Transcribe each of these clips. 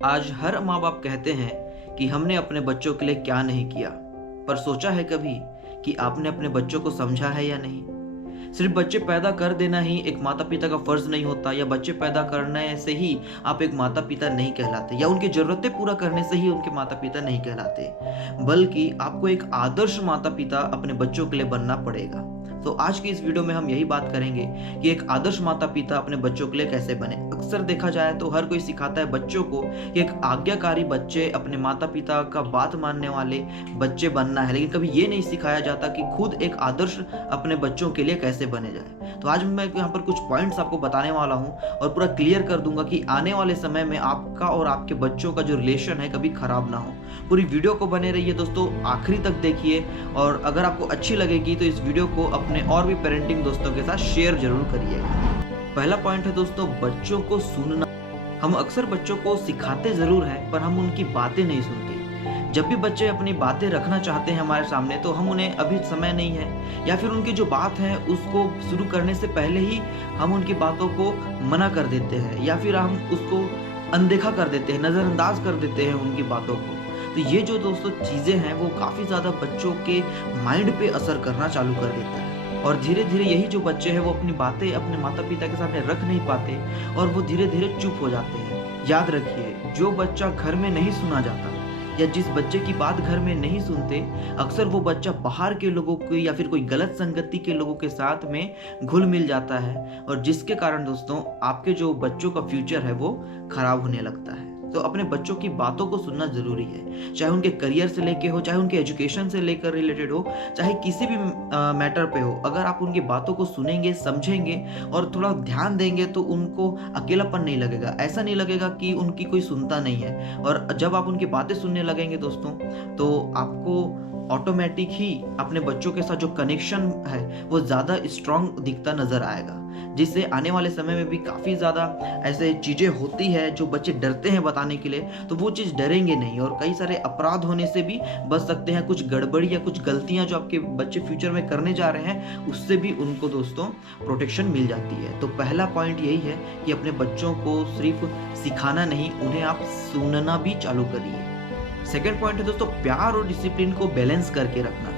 आज हर माँ बाप कहते हैं कि हमने अपने बच्चों के लिए क्या नहीं किया, पर सोचा है कभी कि आपने अपने बच्चों को समझा है या नहीं। सिर्फ बच्चे पैदा कर देना ही एक माता पिता का फर्ज नहीं होता, या बच्चे पैदा करने से ही आप एक माता पिता नहीं कहलाते, या उनकी जरूरतें पूरा करने से ही उनके माता पिता नहीं कहलाते, बल्कि आपको एक आदर्श माता पिता अपने बच्चों के लिए बनना पड़ेगा। तो आज की इस वीडियो में हम यही बात करेंगे कि एक आदर्श माता पिता अपने बच्चों के लिए कैसे बने। अक्सर देखा जाए तो हर कोई सिखाता है बच्चों को कि एक आज्ञाकारी बच्चे, अपने माता पिता का बात मानने वाले बच्चे बनना है, लेकिन कभी ये नहीं सिखाया जाता कि खुद एक आदर्श अपने बच्चों के लिए कैसे बने जाए। तो आज मैं यहाँ पर कुछ पॉइंट्स आपको बताने वाला हूँ और पूरा क्लियर कर दूंगा कि आने वाले समय में आपका और आपके बच्चों का जो रिलेशन है कभी खराब ना हो। पूरी वीडियो को बने रहिए दोस्तों, आखिरी तक देखिए, और अगर आपको अच्छी लगेगी तो इस वीडियो को अपने और भी पेरेंटिंग दोस्तों के साथ शेयर जरूर करिएगा। पहला पॉइंट है दोस्तों, बच्चों को सुनना। हम अक्सर बच्चों को सिखाते जरूर हैं, पर हम उनकी बातें नहीं सुनते। जब भी बच्चे अपनी बातें रखना चाहते हैं हमारे सामने, तो हम उन्हें अभी समय नहीं है, या फिर उनकी जो बात है उसको शुरू करने से पहले ही हम उनकी बातों को मना कर देते हैं, या फिर हम उसको अनदेखा कर देते हैं, नज़रअंदाज कर देते हैं उनकी बातों को। तो ये जो दोस्तों चीज़ें हैं वो काफ़ी ज़्यादा बच्चों के माइंड पे असर करना चालू कर देता है, और धीरे धीरे यही जो बच्चे हैं वो अपनी बातें अपने माता पिता के सामने रख नहीं पाते, और वो धीरे धीरे चुप हो जाते हैं। याद रखिए, जो बच्चा घर में नहीं सुना जाता, या जिस बच्चे की बात घर में नहीं सुनते, अक्सर वो बच्चा बाहर के लोगों के या फिर कोई गलत संगति के लोगों के साथ में घुल मिल जाता है, और जिसके कारण दोस्तों आपके जो बच्चों का फ्यूचर है वो खराब होने लगता है। तो अपने बच्चों की बातों को सुनना जरूरी है, चाहे उनके करियर से लेके हो, चाहे उनके एजुकेशन से लेकर रिलेटेड हो, चाहे किसी भी मैटर पे हो। अगर आप उनकी बातों को सुनेंगे, समझेंगे और थोड़ा ध्यान देंगे तो उनको अकेलापन नहीं लगेगा, ऐसा नहीं लगेगा कि उनकी कोई सुनता नहीं है। और जब आप उनकी बातें सुनने लगेंगे दोस्तों, तो आपको ऑटोमेटिक ही अपने बच्चों के साथ जो कनेक्शन है वो ज़्यादा स्ट्रांग दिखता नज़र आएगा, जिससे आने वाले समय में भी काफ़ी ज़्यादा ऐसे चीज़ें होती है जो बच्चे डरते हैं बताने के लिए, तो वो चीज़ डरेंगे नहीं, और कई सारे अपराध होने से भी बच सकते हैं। कुछ गड़बड़ी या कुछ गलतियां जो आपके बच्चे फ्यूचर में करने जा रहे हैं, उससे भी उनको दोस्तों प्रोटेक्शन मिल जाती है। तो पहला पॉइंट यही है कि अपने बच्चों को सिर्फ सिखाना नहीं, उन्हें आप सुनना भी चालू करिए। सेकेंड पॉइंट है दोस्तों, प्यार और डिसिप्लिन को बैलेंस करके रखना।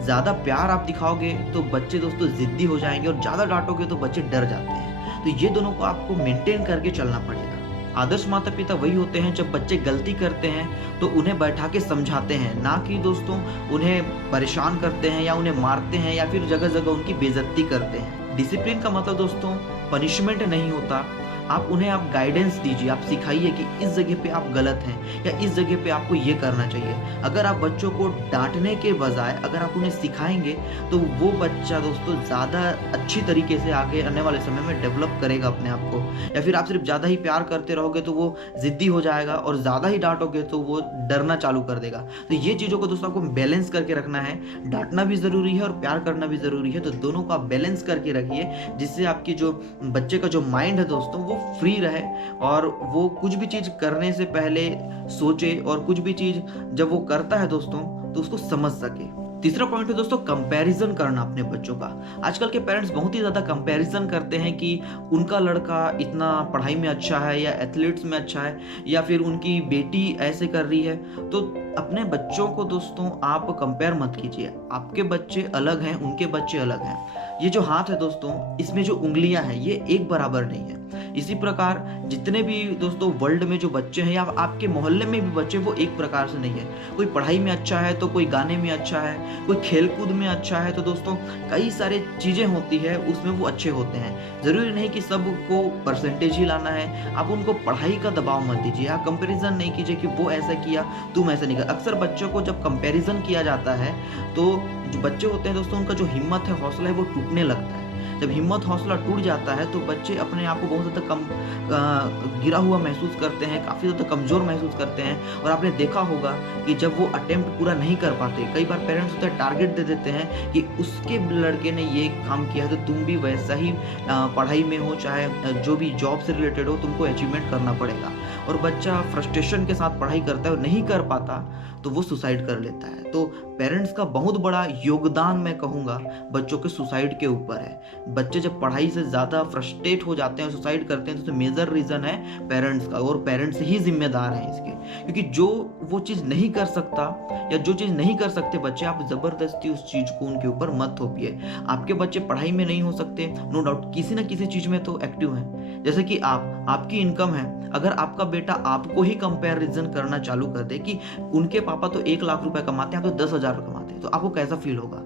ज़्यादा प्यार आप दिखाओगे तो बच्चे दोस्तों जिद्दी हो जाएंगे, और ज़्यादा डांटोगे तो बच्चे डर जाते हैं। तो ये दोनों को आपको मेंटेन करके चलना पड़ेगा। आदर्श माता पिता वही होते हैं जब बच्चे गलती करते हैं तो उन्हें बैठा के समझाते हैं, ना कि दोस्तों उन्हें परेशान करते हैं या उन्हें मारते हैं या फिर जगह जगह उनकी बेइज्जती करते हैं। डिसिप्लिन का मतलब दोस्तों पनिशमेंट नहीं होता। आप गाइडेंस दीजिए, आप सिखाइए कि इस जगह पे आप गलत हैं, या इस जगह पे आपको ये करना चाहिए। अगर आप बच्चों को डांटने के बजाय अगर आप उन्हें सिखाएंगे, तो वो बच्चा दोस्तों ज़्यादा अच्छी तरीके से आगे आने वाले समय में डेवलप करेगा अपने आप को। या फिर आप सिर्फ ज़्यादा ही प्यार करते रहोगे तो वो ज़िद्दी हो जाएगा, और ज़्यादा ही डांटोगे तो वो डरना चालू कर देगा। तो ये चीज़ों को दोस्तों आपको बैलेंस करके रखना है। डांटना भी ज़रूरी है और प्यार करना भी ज़रूरी है, तो दोनों का बैलेंस करके रखिए, जिससे आपकी जो बच्चे का जो माइंड है दोस्तों वो फ्री रहे, और वो कुछ भी चीज़ करने से पहले सोचे, और कुछ भी चीज़ जब वो करता है दोस्तों तो उसको समझ सके। तीसरा पॉइंट है दोस्तों, कंपैरिजन करना अपने बच्चों का। आजकल के पेरेंट्स बहुत ही ज़्यादा कंपैरिजन करते हैं कि उनका लड़का इतना पढ़ाई में अच्छा है, या एथलीट्स में अच्छा है, या फिर उनकी बेटी ऐसे कर रही है। तो अपने बच्चों को दोस्तों आप कंपेयर मत कीजिए। आपके बच्चे अलग हैं, उनके बच्चे अलग हैं। ये जो हाथ है दोस्तों, इसमें जो उंगलियां हैं ये एक बराबर नहीं है। इसी प्रकार जितने भी दोस्तों वर्ल्ड में जो बच्चे हैं, या आपके मोहल्ले में भी बच्चे, वो एक प्रकार से नहीं है। कोई पढ़ाई में अच्छा है तो कोई गाने में अच्छा है, कोई खेलकूद में अच्छा है, तो दोस्तों कई सारे चीज़ें होती है उसमें वो अच्छे होते हैं। ज़रूरी नहीं कि सबको परसेंटेज ही लाना है। आप उनको पढ़ाई का दबाव मत दीजिए, आप कंपैरिजन नहीं कीजिए कि वो ऐसा किया तुम ऐसा नहीं कर। अक्सर बच्चों को जब कंपैरिजन किया जाता है तो जो बच्चे होते हैं दोस्तों, उनका जो हिम्मत है, हौसला है, वो टूटने लगता है। जब हिम्मत हौसला टूट जाता है तो बच्चे अपने आप को बहुत ज़्यादा गिरा हुआ महसूस करते हैं, काफ़ी ज़्यादा कमज़ोर महसूस करते हैं। और आपने देखा होगा कि जब वो अटेम्प्ट पूरा नहीं कर पाते, कई बार पेरेंट्स होते हैं टारगेट दे देते हैं कि उसके लड़के ने ये काम किया है तो तुम भी वैसा ही पढ़ाई में हो, चाहे जो भी जॉब से रिलेटेड हो, तुमको अचीवमेंट करना पड़ेगा। और बच्चा फ्रस्ट्रेशन के साथ पढ़ाई करता है और नहीं कर पाता तो वो सुसाइड कर लेता है। तो पेरेंट्स का बहुत बड़ा योगदान मैं कहूँगा बच्चों के सुसाइड के ऊपर है। बच्चे जब पढ़ाई से ज़्यादा फ्रस्ट्रेट हो जाते हैं और सुसाइड करते हैं तो मेजर रीज़न है पेरेंट्स का, और पेरेंट्स ही जिम्मेदार हैं इसके, क्योंकि जो वो चीज़ नहीं कर सकता या जो चीज़ नहीं कर सकते बच्चे, आप ज़बरदस्ती उस चीज़ को उनके ऊपर मत थोपिए। आपके बच्चे पढ़ाई में नहीं हो सकते, नो डाउट किसी ना किसी चीज़ में तो एक्टिव हैं। जैसे कि आपकी इनकम है, अगर आपका बेटा आपको ही कंपैरिजन करना चालू कर दे कि उनके पापा तो 1 लाख रुपए कमाते हैं, आप तो 10,000 कमाते हैं, तो आपको कैसा फील होगा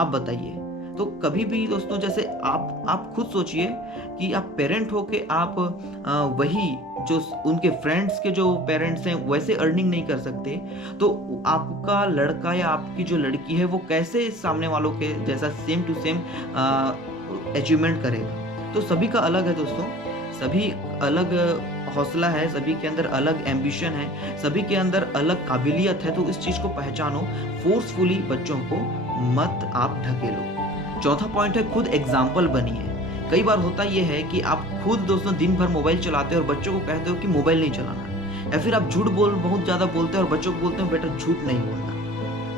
आप बताइए। तो कभी भी दोस्तों जैसे आप खुद सोचिए कि आप पेरेंट हो के आप वही जो उनके फ्रेंड्स के जो पेरेंट्स हैं वैसे अर्निंग नहीं कर सकते, तो आपका लड़का या आपकी जो लड़की है वो कैसे सामने वालों के जैसा सेम टू सेम अचीवमेंट करेगा। तो सभी का अलग है दोस्तों, सभी अलग हौसला है, सभी के अंदर अलग एम्बिशन है, सभी के अंदर अलग काबिलियत है। तो इस चीज़ को पहचानो, फोर्सफुली बच्चों को मत आप ढकेलो। चौथा पॉइंट है खुद एग्जाम्पल बनिए। कई बार होता यह है कि आप खुद दोस्तों दिन भर मोबाइल चलाते हो और बच्चों को कहते हो कि मोबाइल नहीं चलाना, या फिर आप झूठ बहुत ज़्यादा बोलते हो और बच्चों को बोलते हो बेटा झूठ नहीं बोलना।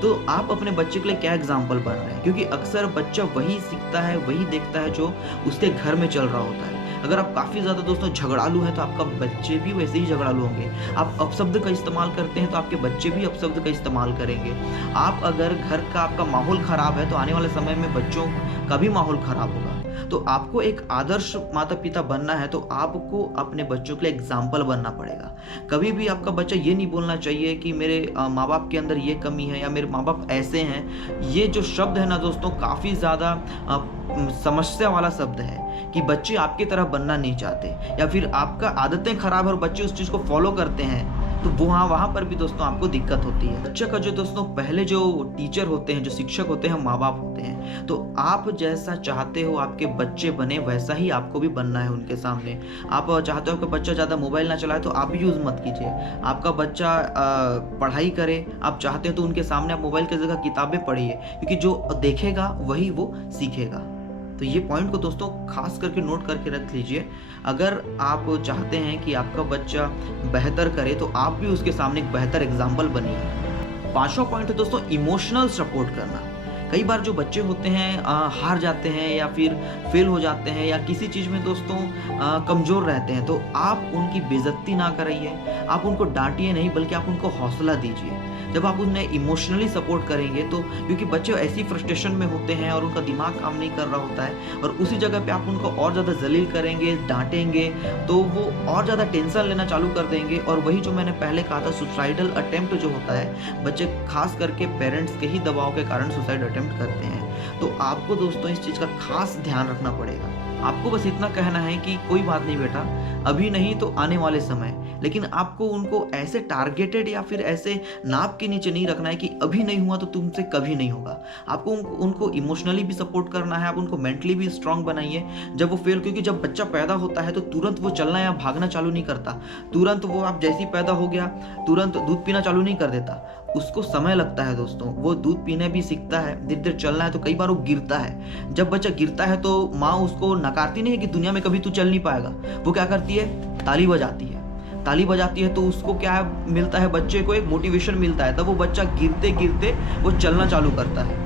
तो आप अपने बच्चे के लिए क्या एग्जाम्पल बन रहे हैं, क्योंकि अक्सर बच्चा वही सीखता है, वही देखता है जो उसके घर में चल रहा होता है। अगर आप काफ़ी ज़्यादा दोस्तों झगड़ालू हैं तो आपका बच्चे भी वैसे ही झगड़ालू होंगे। आप अपशब्द का इस्तेमाल करते हैं तो आपके बच्चे भी अपशब्द का इस्तेमाल करेंगे। आप अगर घर का आपका माहौल ख़राब है तो आने वाले समय में बच्चों का भी माहौल ख़राब होगा। तो आपको एक आदर्श माता पिता बनना है तो आपको अपने बच्चों के लिए एग्जाम्पल बनना पड़ेगा। कभी भी आपका बच्चा ये नहीं बोलना चाहिए कि मेरे माँ बाप के अंदर ये कमी है या मेरे माँ बाप ऐसे हैं। ये जो शब्द है ना दोस्तों काफ़ी ज़्यादा समस्या वाला शब्द है कि बच्चे आपकी तरह बनना नहीं चाहते, या फिर आपका आदतें खराब है और बच्चे उस चीज़ को फॉलो करते हैं, तो वहाँ पर भी दोस्तों आपको दिक्कत होती है। बच्चे का जो दोस्तों पहले जो टीचर होते हैं, जो शिक्षक होते हैं, माँ बाप होते हैं। तो आप जैसा चाहते हो आपके बच्चे बने वैसा ही आपको भी बनना है उनके सामने। आप चाहते हो कि बच्चा ज़्यादा मोबाइल ना चलाए तो आप यूज़ मत कीजिए। आपका बच्चा पढ़ाई करे, आप चाहते हो तो उनके सामने आप मोबाइल की जगह किताबें पढ़िए, क्योंकि जो देखेगा वही वो सीखेगा। तो ये पॉइंट को दोस्तों खास करके नोट करके रख लीजिए। अगर आप चाहते हैं कि आपका बच्चा बेहतर करे तो आप भी उसके सामने एक बेहतर एग्जाम्पल बनिए। पांचवा पॉइंट है दोस्तों इमोशनल सपोर्ट करना। कई बार जो बच्चे होते हैं हार जाते हैं या फिर फेल हो जाते हैं या किसी चीज़ में दोस्तों कमज़ोर रहते हैं, तो आप उनकी बेइज्जती ना कराइए, आप उनको डांटिए नहीं, बल्कि आप उनको हौसला दीजिए। जब आप उन्हें इमोशनली सपोर्ट करेंगे तो, क्योंकि बच्चे ऐसी फ्रस्ट्रेशन में होते हैं और उनका दिमाग काम नहीं कर रहा होता है, और उसी जगह पे आप उनको और ज़्यादा जलील करेंगे, डांटेंगे, तो वो और ज़्यादा टेंशन लेना चालू कर देंगे। और वही जो मैंने पहले कहा था, सुसाइडल अटेम्प्ट जो होता है, बच्चे खास करके पेरेंट्स के ही दबाव के कारण सुसाइड अटेम्प्ट करते हैं। तो आपको दोस्तों इस चीज़ का खास ध्यान रखना पड़ेगा। आपको बस इतना कहना है कि कोई बात नहीं बेटा, अभी नहीं तो आने वाले समय, लेकिन आपको उनको ऐसे टारगेटेड या फिर ऐसे नाप के नीचे नहीं रखना है कि अभी नहीं हुआ तो तुमसे कभी नहीं होगा। आपको उनको इमोशनली भी सपोर्ट करना है, आप उनको मेंटली भी स्ट्रांग बनाइए। जब वो फेल, क्योंकि जब बच्चा पैदा होता है तो तुरंत वो चलना या भागना चालू नहीं करता, तुरंत वो आप जैसे ही पैदा हो गया तुरंत दूध पीना चालू नहीं कर देता, उसको समय लगता है दोस्तों। वो दूध पीने भी सीखता है, धीरे धीरे चलना है, तो कई बार वो गिरता है। जब बच्चा गिरता है तो माँ उसको नकारती नहीं है कि दुनिया में कभी तू चल नहीं पाएगा, वो क्या करती है, ताली बजाती है। ताली बजाती है तो उसको क्या मिलता है, बच्चे को एक मोटिवेशन मिलता है, तब वो बच्चा गिरते गिरते वो चलना चालू करता है।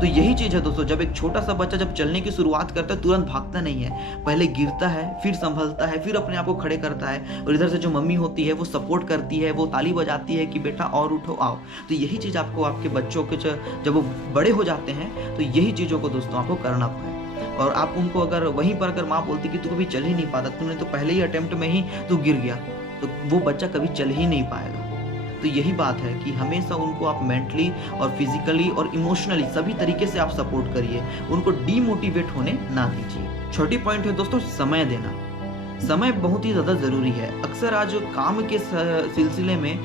तो यही चीज़ है दोस्तों, जब एक छोटा सा बच्चा जब चलने की शुरुआत करता है तुरंत भागता नहीं है, पहले गिरता है, फिर संभलता है, फिर अपने आप को खड़े करता है, और इधर से जो मम्मी होती है वो सपोर्ट करती है, वो ताली बजाती है कि बेटा और उठो आओ। तो यही चीज़ आपको आपके बच्चों के जब वो बड़े हो जाते हैं तो यही चीज़ों को दोस्तों आपको करना है। और आप उनको अगर वहीं पर अगर माँ बोलती कि तू कभी चल ही नहीं पाता, तूने तो पहले ही अटेम्प्ट में ही तू गिर गया, तो वो बच्चा कभी चल ही नहीं पाएगा। तो यही बात है कि हमेशा उनको आप मेंटली और फिजिकली और इमोशनली सभी तरीके से आप सपोर्ट करिए, उनको डीमोटिवेट होने ना दीजिए। छोटी पॉइंट है दोस्तों समय देना। समय बहुत ही ज़्यादा ज़रूरी है। अक्सर आज काम के सिलसिले में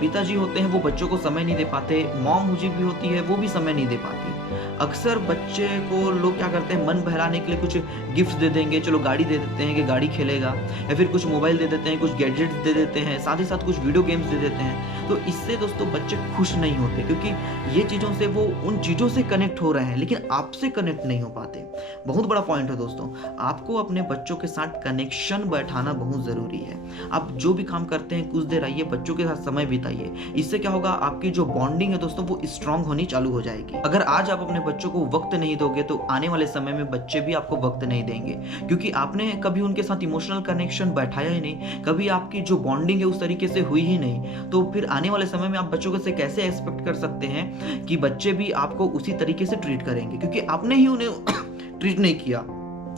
पिताजी होते हैं वो बच्चों को समय नहीं दे पाते, मॉम मुझे भी होती है वो भी समय नहीं दे पाती। अक्सर बच्चे को लोग क्या करते हैं, मन बहलाने के लिए कुछ गिफ्ट दे देंगे, चलो गाड़ी दे देते हैं कि गाड़ी खेलेगा, या फिर कुछ मोबाइल दे देते हैं, कुछ गैजेट्स दे देते हैं, साथ ही साथ कुछ वीडियो गेम्स दे देते हैं। तो इससे दोस्तों बच्चे खुश नहीं होते, क्योंकि ये चीज़ों से वो उन चीज़ों से कनेक्ट हो रहे हैं लेकिन आपसे कनेक्ट नहीं हो पाते। बहुत बड़ा पॉइंट है दोस्तों, आपको अपने बच्चों के साथ कनेक्शन बैठाना बहुत ज़रूरी है। आप जो भी काम करते हैं कुछ देर आइए, बच्चों के साथ समय बिताइए। इससे क्या होगा, आपकी जो बॉन्डिंग है दोस्तों वो स्ट्रांग होनी चालू हो जाएगी। अगर आज आप अपने बच्चों को वक्त नहीं दोगे तो आने वाले समय में बच्चे भी आपको वक्त नहीं देंगे, क्योंकि आपने कभी उनके साथ इमोशनल कनेक्शन बैठाया ही नहीं, कभी आपकी जो बॉन्डिंग है उस तरीके से हुई ही नहीं। तो फिर आने वाले समय में आप बच्चों से कैसे एक्सपेक्ट कर सकते हैं कि बच्चे भी आपको उसी तरीके से ट्रीट करेंगे, क्योंकि आपने ही उन्हें ट्रीट नहीं किया।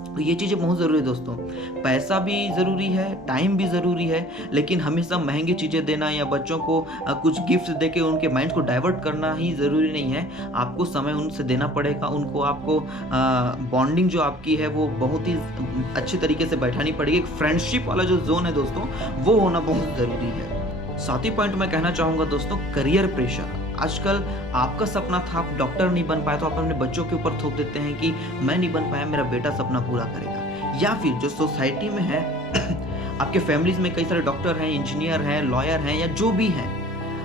तो ये चीज़ें बहुत ज़रूरी है दोस्तों। पैसा भी ज़रूरी है, टाइम भी ज़रूरी है, लेकिन हमेशा महंगी चीज़ें देना या बच्चों को कुछ गिफ्ट देके उनके माइंड को डाइवर्ट करना ही ज़रूरी नहीं है। आपको समय उनसे देना पड़ेगा, उनको आपको बॉन्डिंग जो आपकी है वो बहुत ही अच्छे तरीके से बैठानी पड़ेगी। एक फ्रेंडशिप वाला जो जोन है दोस्तों वो होना बहुत ज़रूरी है। साथ ही पॉइंट मैं कहना चाहूँगा दोस्तों, करियर प्रेशर। आजकल आपका सपना था, आप डॉक्टर नहीं बन पाए तो आप अपने बच्चों के ऊपर थोप देते हैं कि मैं नहीं बन पाया, मेरा बेटा सपना पूरा करेगा। या फिर जो सोसाइटी में है आपके फैमिलीज में कई सारे डॉक्टर हैं, इंजीनियर हैं, लॉयर हैं या जो भी हैं,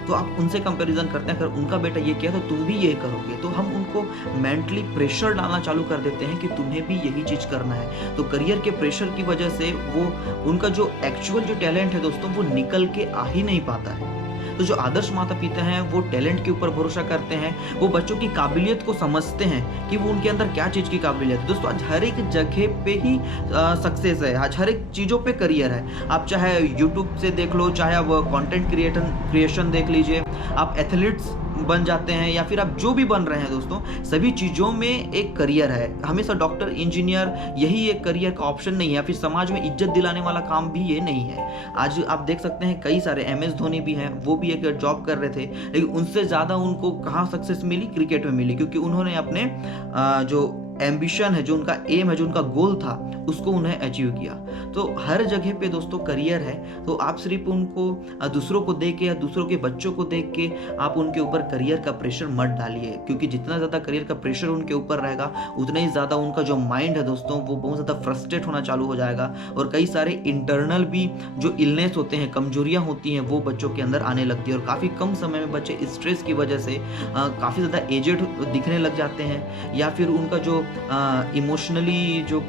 तो आप उनसे कंपैरिजन करते हैं, अगर उनका बेटा ये किया तो तुम भी ये करोगे, तो हम उनको मेंटली प्रेशर डालना चालू कर देते हैं कि तुम्हें भी यही चीज़ करना है। तो करियर के प्रेशर की वजह से वो उनका जो एक्चुअल जो टैलेंट है दोस्तों वो निकल के आ ही नहीं पाता है। तो जो आदर्श माता पिता हैं वो टैलेंट के ऊपर भरोसा करते हैं, वो बच्चों की काबिलियत को समझते हैं कि वो उनके अंदर क्या चीज़ की काबिलियत है। दोस्तों आज हर एक जगह पे ही सक्सेस है, आज हर एक चीज़ों पे करियर है। आप चाहे यूट्यूब से देख लो, चाहे आप कंटेंट क्रिएशन देख लीजिए, आप एथलीट्स बन जाते हैं या फिर आप जो भी बन रहे हैं दोस्तों, सभी चीज़ों में एक करियर है। हमेशा डॉक्टर, इंजीनियर यही एक करियर का ऑप्शन नहीं है, फिर समाज में इज्जत दिलाने वाला काम भी ये नहीं है। आज आप देख सकते हैं कई सारे MS धोनी भी हैं, वो भी एक जॉब कर रहे थे, लेकिन उनसे ज़्यादा उनको कहाँ सक्सेस मिली, क्रिकेट में मिली, क्योंकि उन्होंने अपने जो एम्बिशन है, जो उनका एम है, जो उनका गोल था, उसको उन्हें अचीव किया। तो हर जगह पे दोस्तों करियर है, तो आप सिर्फ उनको दूसरों को देख के या दूसरों के बच्चों को देख के आप उनके ऊपर करियर का प्रेशर मत डालिए, क्योंकि जितना ज़्यादा करियर का प्रेशर उनके ऊपर रहेगा उतना ही ज़्यादा उनका जो माइंड है दोस्तों वो बहुत ज़्यादा फ्रस्ट्रेट होना चालू हो जाएगा, और कई सारे इंटरनल भी जो इलनेस होते हैं, कमजोरियाँ होती हैं, वो बच्चों के अंदर आने लगती है, और काफ़ी कम समय में बच्चे स्ट्रेस की वजह से काफ़ी ज़्यादा एजेड दिखने लग जाते हैं, या फिर उनका जो इमोशनली जो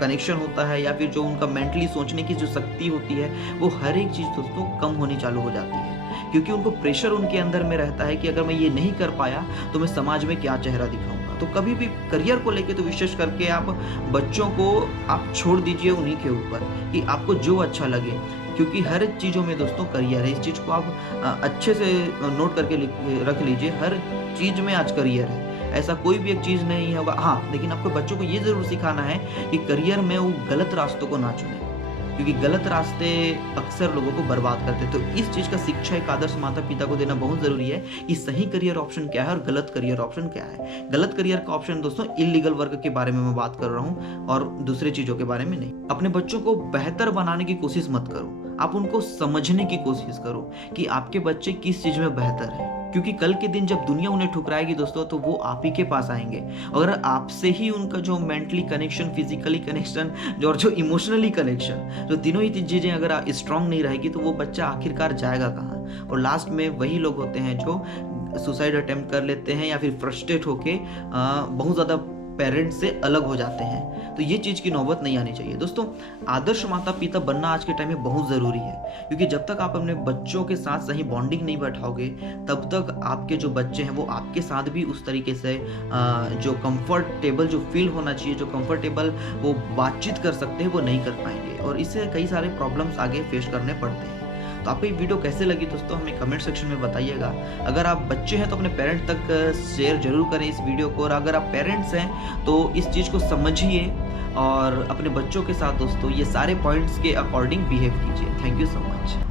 कनेक्शन होता है या फिर जो उनका मेंटली सोचने की जो शक्ति होती है वो हर एक चीज़ दोस्तों कम होनी चालू हो जाती है, क्योंकि उनको प्रेशर उनके अंदर में रहता है कि अगर मैं ये नहीं कर पाया तो मैं समाज में क्या चेहरा दिखाऊंगा। तो कभी भी करियर को लेके तो विशेष करके आप बच्चों को आप छोड़ दीजिए उन्हीं के ऊपर कि आपको जो अच्छा लगे, क्योंकि हर चीज़ों में दोस्तों करियर है। इस चीज़ को आप अच्छे से नोट करके रख लीजिए, हर चीज़ में आज करियर है, ऐसा कोई भी एक चीज़ नहीं होगा। हाँ, लेकिन आपको बच्चों को ये ज़रूर सिखाना है कि करियर में वो गलत रास्तों को ना चुने, क्योंकि गलत रास्ते अक्सर लोगों को बर्बाद करते हैं। तो इस चीज़ का शिक्षा एक आदर्श माता पिता को देना बहुत ज़रूरी है कि सही करियर ऑप्शन क्या है और गलत करियर ऑप्शन क्या है। गलत करियर का ऑप्शन दोस्तों इलीगल वर्क के बारे में मैं बात कर रहा हूँ और दूसरी चीज़ों के बारे में नहीं। अपने बच्चों को बेहतर बनाने की कोशिश मत करो, आप उनको समझने की कोशिश करो कि आपके बच्चे किस चीज़ में बेहतर है, क्योंकि कल के दिन जब दुनिया उन्हें ठुकराएगी दोस्तों तो वो आप ही के पास आएंगे। अगर आपसे ही उनका जो मेंटली कनेक्शन, फिजिकली कनेक्शन और जो इमोशनली कनेक्शन, जो तीनों ही चीज़ें अगर स्ट्रांग नहीं रहेगी तो वो बच्चा आखिरकार जाएगा कहाँ। और लास्ट में वही लोग होते हैं जो सुसाइड अटेम्प्ट कर लेते हैं या फिर फ्रस्ट्रेट होके बहुत ज़्यादा पेरेंट्स से अलग हो जाते हैं। तो ये चीज़ की नौबत नहीं आनी चाहिए दोस्तों। आदर्श माता पिता बनना आज के टाइम में बहुत ज़रूरी है, क्योंकि जब तक आप अपने बच्चों के साथ सही बॉन्डिंग नहीं बैठाओगे तब तक आपके जो बच्चे हैं वो आपके साथ भी उस तरीके से जो कंफर्टेबल जो फील होना चाहिए, जो कंफर्टेबल वो बातचीत कर सकते हैं वो नहीं कर पाएंगे, और इससे कई सारे प्रॉब्लम्स आगे फेस करने पड़ते हैं। तो आपको ये वीडियो कैसे लगी दोस्तों हमें कमेंट सेक्शन में बताइएगा। अगर आप बच्चे हैं तो अपने पेरेंट तक शेयर जरूर करें इस वीडियो को, और अगर आप पेरेंट्स हैं तो इस चीज़ को समझिए और अपने बच्चों के साथ दोस्तों ये सारे पॉइंट्स के अकॉर्डिंग बिहेव कीजिए। Thank you so much.